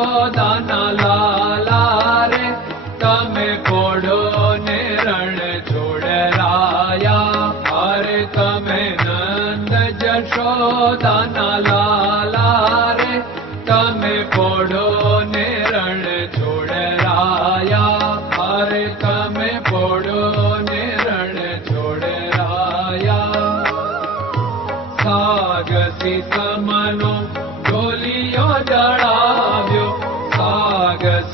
જશોદાના લાલા રે તમે પોડો ને રણ છોડરાયા અરે તમે નંદ જશોદાના લાલા રે તમે પોડો ને રણ છોડરાયા અરે તમે પોડો ને રણ છોડરાયા સાગસી સમનો ઢોલિયો ડળાવ્યો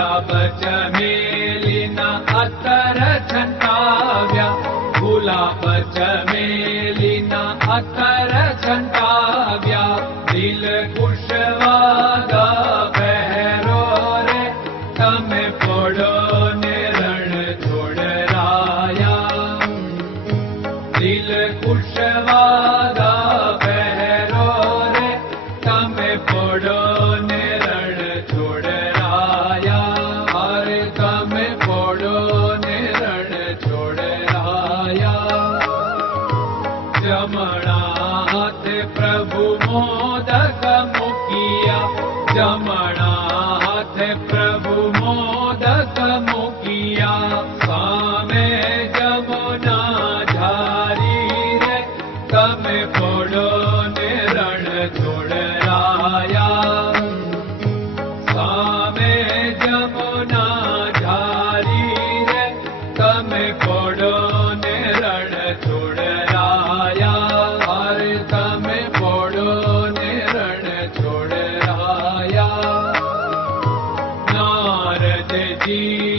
गुलाबमेलिना अत्र झण् भुलाबमेलिना अत्र झण् दिलुश प्रभु ti.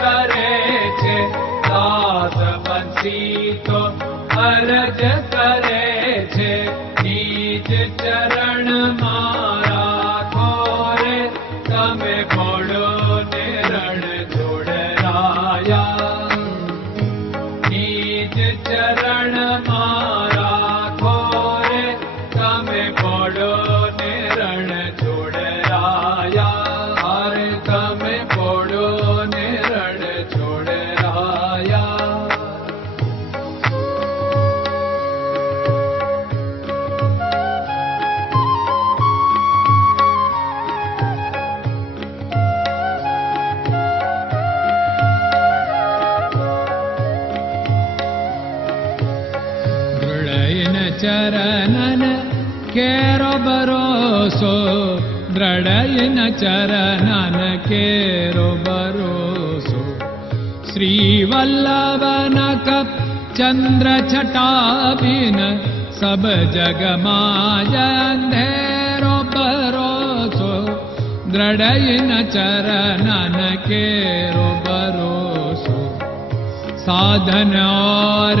करे छे दास बंसी तो अर्ज करे छे। जीज चरण मारा मा तमे भोडो राया चरणन केरो भरोसो द्रडयन चरनोसो श्रीवल्लभ चन्द्र छटाभि सब जगमाजेरो भरोसो द्रढयन चरणन केरो भरोसो साधन और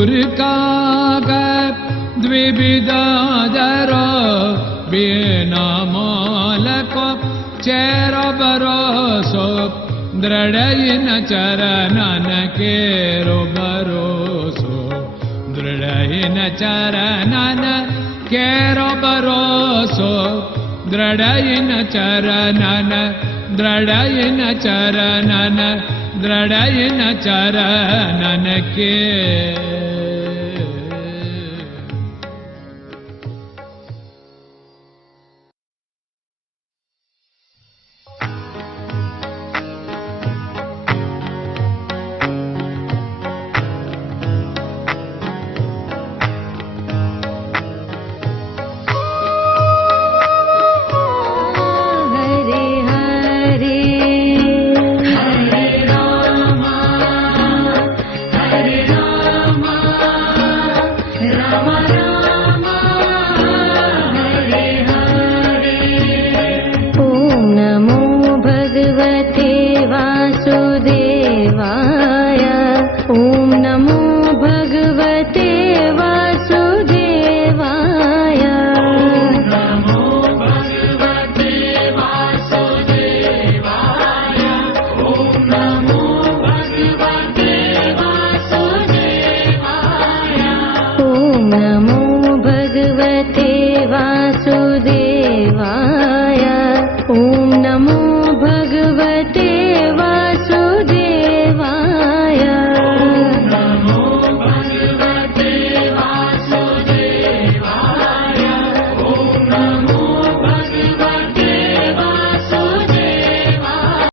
सूर्य का द्विविदादर बिना मालको चेर बरोसो दृढयिन चरणन केरो बरोसो दृढयिन चरणन केरो बरोसो दृढयिन चरणन दृढयिन चरणन दृढयिन चरणन के